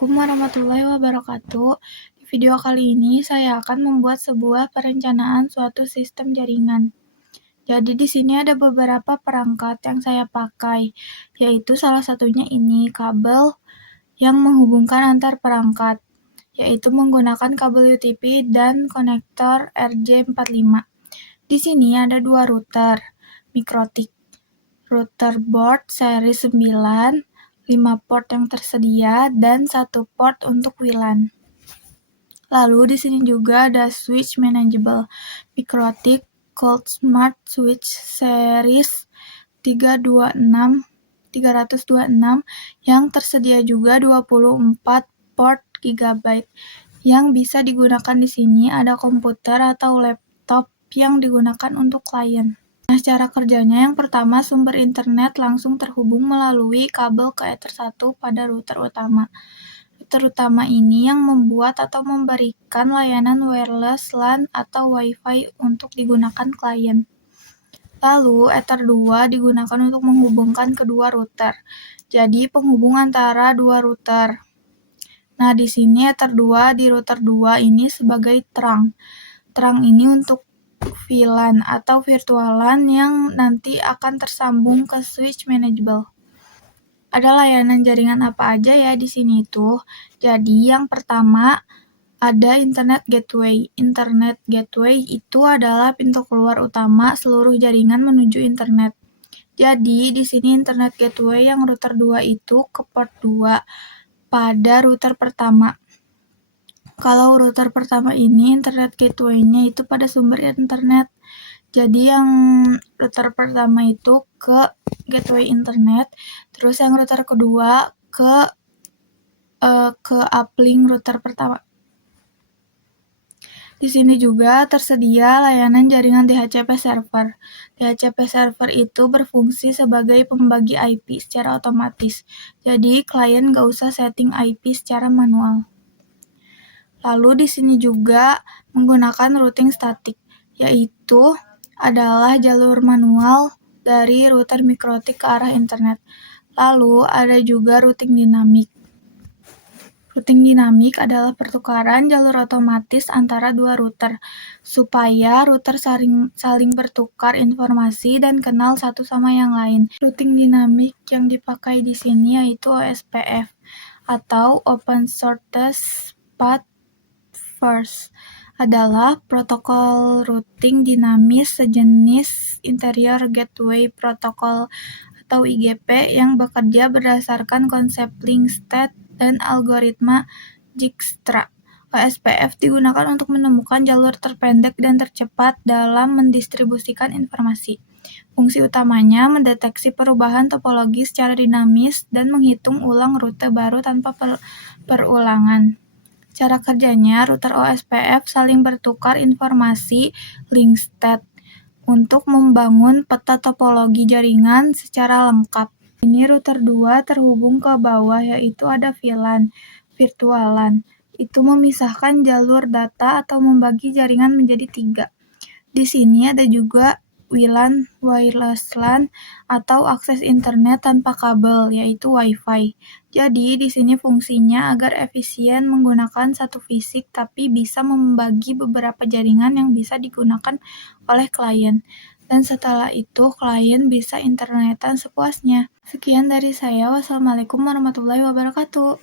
Assalamualaikum warahmatullahi wabarakatuh. Di video kali ini saya akan membuat sebuah perencanaan suatu sistem jaringan. Jadi di sini ada beberapa perangkat yang saya pakai, yaitu salah satunya ini kabel yang menghubungkan antar perangkat, yaitu menggunakan kabel UTP dan konektor RJ45. Di sini ada dua router Mikrotik, router board seri 9, 5 port yang tersedia, dan 1 port untuk WLAN. Lalu di sini juga ada switch manageable Mikrotik Cold Smart Switch series 326 yang tersedia juga 24 port GB. Yang bisa digunakan di sini ada komputer atau laptop yang digunakan untuk klien. Nah, cara kerjanya yang pertama, sumber internet langsung terhubung melalui kabel ke Ether 1 pada router utama. Router utama ini yang membuat atau memberikan layanan wireless LAN atau Wi-Fi untuk digunakan klien. Lalu, Ether 2 digunakan untuk menghubungkan kedua router. Jadi, penghubung antara dua router. Nah, di sini Ether 2 di router 2 ini sebagai terang. Terang ini untuk VLAN atau virtual LAN yang nanti akan tersambung ke switch manageable. Ada layanan jaringan apa aja ya di sini itu? Jadi yang pertama ada Internet Gateway. Internet Gateway itu adalah pintu keluar utama seluruh jaringan menuju internet. Jadi di sini Internet Gateway yang router 2 itu ke port 2 pada router pertama. Kalau router pertama ini internet gateway-nya itu pada sumber internet. Jadi yang router pertama itu ke gateway internet, terus yang router kedua ke uplink router pertama. Di sini juga tersedia layanan jaringan DHCP server. DHCP server itu berfungsi sebagai pembagi IP secara otomatis. Jadi klien nggak usah setting IP secara manual. Lalu di sini juga menggunakan routing statik, yaitu adalah jalur manual dari router Mikrotik ke arah internet. Lalu ada juga routing dinamik. Routing dinamik adalah pertukaran jalur otomatis antara dua router, supaya router saling bertukar informasi dan kenal satu sama yang lain. Routing dinamik yang dipakai di sini yaitu OSPF, atau Open Shortest Path First, adalah protokol routing dinamis sejenis Interior Gateway Protocol atau IGP yang bekerja berdasarkan konsep link state dan algoritma Dijkstra. OSPF digunakan untuk menemukan jalur terpendek dan tercepat dalam mendistribusikan informasi. Fungsi utamanya mendeteksi perubahan topologi secara dinamis dan menghitung ulang rute baru tanpa perulangan. Cara kerjanya, router OSPF saling bertukar informasi link state untuk membangun peta topologi jaringan secara lengkap. Ini router 2 terhubung ke bawah, yaitu ada VLAN, virtual LAN. Itu memisahkan jalur data atau membagi jaringan menjadi 3. Di sini ada juga WLAN, wireless LAN, atau akses internet tanpa kabel, yaitu Wi-Fi. Jadi di sini fungsinya agar efisien menggunakan satu fisik tapi bisa membagi beberapa jaringan yang bisa digunakan oleh klien. Dan setelah itu klien bisa internetan sepuasnya. Sekian dari saya. Wassalamualaikum warahmatullahi wabarakatuh.